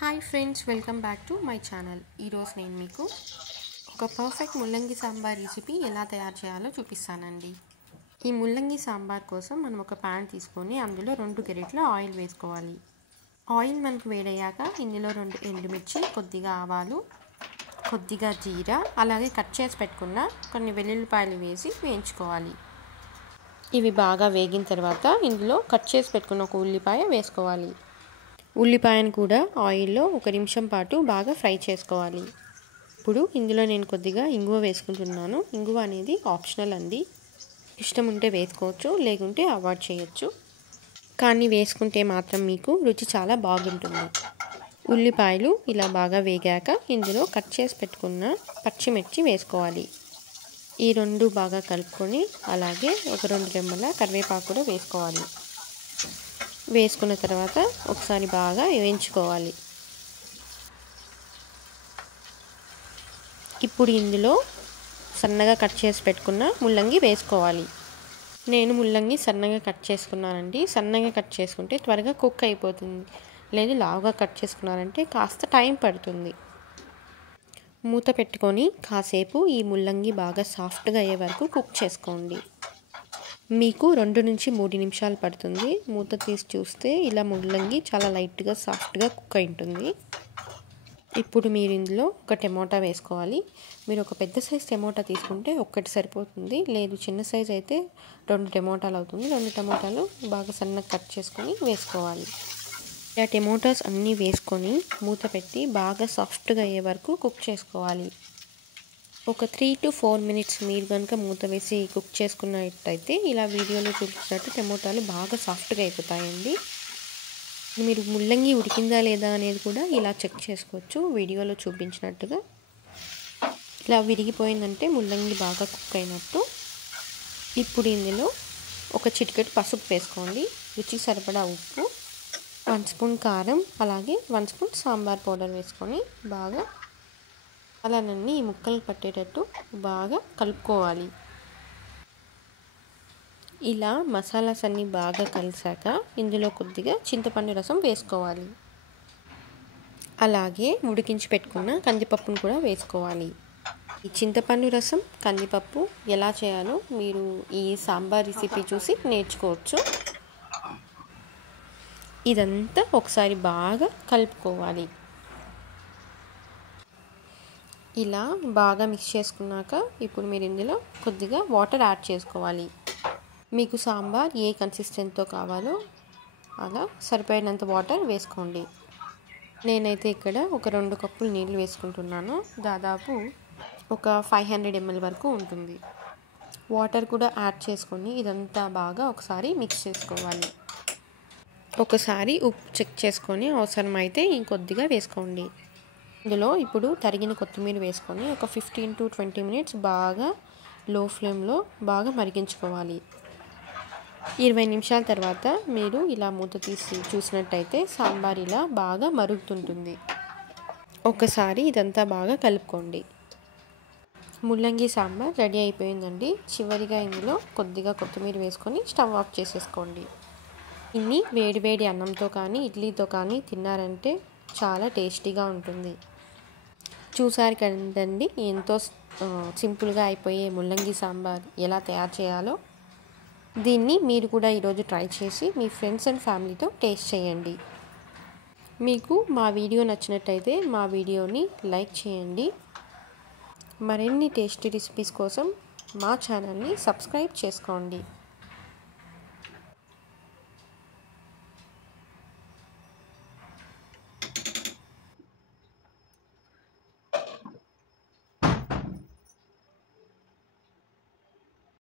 Hi friends, welcome back to my channel. ఈరోజు నేను మీకు ఒక పర్ఫెక్ట్ ముల్లంగి సాంబార్ రెసిపీ ఎలా తయారు చేయాలో చూపిస్తానండి. ఈ ముల్లంగి సాంబార్ కోసం మనం ఒక ప్యాన్ తీసుకొని అందులో 2 గరిటెల ఆయిల్ వేసుకోవాలి. ఆయిల్ మనకు వేడయ్యాక ఇందులో 2 ఎండుమిర్చి, కొద్దిగా ఆవాలు, కొద్దిగా జీరా, అలాగే కట్ చేసి పెట్టుకున్న కొన్ని వెల్లుల్లిపాయలు వేసి వేయించుకోవాలి. ఇవి బాగా వేగిన తర్వాత ఇందులో కట్ చేసి పెట్టుకున్న ఒక ఉల్లిపాయ వేసుకోవాలి. ఉల్లిపాయను కూడా ఆయిల్లో 1 నిమిషం పాటు బాగా ఫ్రై చేసుకోవాలి. ఇప్పుడు ఇందులో నేను కొద్దిగా ఇంగువ వేసుకుంటున్నాను. ఇంగువ అనేది ఆప్షనల్ అండి, ఇష్టం ఉంటే వేసుకోవచ్చు, లేకుంటే అవాయిడ్ చేయొచ్చు. కానీ వేసుకుంటే మాత్రం మీకు రుచి చాలా బాగుంటుంది. ఉల్లిపాయలు ఇలా బాగా వేగాక ఇందులో కట్ చేసి పెట్టుకున్న పచ్చిమిర్చి వేసుకోవాలి. ఈ 2 బాగా కలుపుకొని అలాగే ఒక 2 రెమ్మల కరివేపాకు కూడా వేసుకోవాలి. వేసుకున్న తర్వాత ఒకసారి బాగా వేయించుకోవాలి. ఇప్పుడు ఇందులో సన్నగా కట్ చేసి పెట్టుకున్న ముల్లంగి వేసుకోవాలి. నేను ముల్లంగి సన్నగా కట్ చేసుకున్నానండి. సన్నగా కట్ చేసుకుంటే త్వరగా కుక్ అయిపోతుంది, లేదు లావుగా కట్ చేసుకున్నారంటే కాస్త టైం పడుతుంది. మూత పెట్టుకొని కాసేపు ఈ ముల్లంగి బాగా సాఫ్ట్గా అయ్యే వరకు కుక్ చేసుకోండి. మీకు 2 నుంచి 3 నిమిషాలు పడుతుంది. మూత తీసి చూస్తే ఇలా ముల్లంగి చాలా లైట్గా సాఫ్ట్గా కుక్ అయి ఉంటుంది. ఇప్పుడు మీరు ఇందులో ఒక టమోటా వేసుకోవాలి. మీరు ఒక పెద్ద సైజ్ టమోటా తీసుకుంటే ఒక్కటి సరిపోతుంది, లేదు చిన్న సైజ్ అయితే 2 టమోటాలు అవుతుంది. 2 టమోటాలు బాగా సన్నగా కట్ చేసుకొని వేసుకోవాలి. ఇలా టమోటాస్ అన్నీ వేసుకొని మూత పెట్టి బాగా సాఫ్ట్గా అయ్యే వరకు కుక్ చేసుకోవాలి. ఒక 3 to 4 మినిట్స్ మీరు కనుక మూత వేసి కుక్ చేసుకున్నట్టయితే ఇలా వీడియోలో చూపించినట్టు టమోటాలు బాగా సాఫ్ట్గా అయిపోతాయండి. మీరు ముల్లంగి ఉడికిందా లేదా అనేది కూడా ఇలా చెక్ చేసుకోవచ్చు. వీడియోలో చూపించినట్టుగా ఇలా విరిగిపోయిందంటే ముల్లంగి బాగా కుక్ అయినట్టు. ఇప్పుడు ఇందులో ఒక చిటికెడు పసుపు వేసుకోండి, రుచికి సరిపడా ఉప్పు, 1 స్పూన్ కారం, అలాగే 1 స్పూన్ సాంబార్ పౌడర్ వేసుకొని బాగా అలానన్నీ ఈ ముక్కలు పట్టేటట్టు బాగా కలుపుకోవాలి. ఇలా మసాలాస్ అన్నీ బాగా కలిసాక ఇందులో కొద్దిగా చింతపండు రసం వేసుకోవాలి. అలాగే ఉడికించి పెట్టుకున్న కందిపప్పును కూడా వేసుకోవాలి. ఈ చింతపండు రసం, కందిపప్పు ఎలా చేయాలో మీరు ఈ సాంబార్ రెసిపీ చూసి నేర్చుకోవచ్చు. ఇదంతా ఒకసారి బాగా కలుపుకోవాలి. ఇలా బాగా మిక్స్ చేసుకున్నాక ఇప్పుడు మీరు ఇందులో కొద్దిగా వాటర్ యాడ్ చేసుకోవాలి. మీకు సాంబార్ ఏ కన్సిస్టెన్సీతో కావాలో అలా సరిపోయినంత వాటర్ వేసుకోండి. నేనైతే ఇక్కడ ఒక 2 కప్పులు నీళ్ళు వేసుకుంటున్నాను. దాదాపు ఒక 500 ml వరకు ఉంటుంది. వాటర్ కూడా యాడ్ చేసుకొని ఇదంతా బాగా ఒకసారి మిక్స్ చేసుకోవాలి. ఒకసారి ఉప్పు చెక్ చేసుకొని అవసరమైతే ఇంకొద్దిగా వేసుకోండి. ఇందులో ఇప్పుడు తరిగిన కొత్తిమీర వేసుకొని ఒక 15 to 20 మినిట్స్ బాగా లో ఫ్లేమ్లో బాగా మరిగించుకోవాలి. 20 నిమిషాల తర్వాత మీరు ఇలా మూత తీసి చూసినట్టయితే సాంబార్ ఇలా బాగా మరుగుతుంటుంది. ఒకసారి ఇదంతా బాగా కలుపుకోండి. ముల్లంగి సాంబార్ రెడీ అయిపోయిందండి. చివరిగా ఇందులో కొద్దిగా కొత్తిమీర వేసుకొని స్టవ్ ఆఫ్ చేసేసుకోండి. ఇన్ని వేడివేడి అన్నంతో కానీ ఇడ్లీతో కానీ తిన్నారంటే చాలా టేస్టీగా ఉంటుంది. చూసారు కదండి, ఎంతో సింపుల్గా అయిపోయే ముల్లంగి సాంబార్ ఎలా తయారు చేయాలో. దీన్ని మీరు కూడా ఈరోజు ట్రై చేసి మీ ఫ్రెండ్స్ అండ్ ఫ్యామిలీతో టేస్ట్ చేయండి. మీకు మా వీడియో నచ్చినట్టయితే మా వీడియోని లైక్ చేయండి. మరిన్ని టేస్టీ రెసిపీస్ కోసం మా ఛానల్ని సబ్స్క్రైబ్ చేసుకోండి.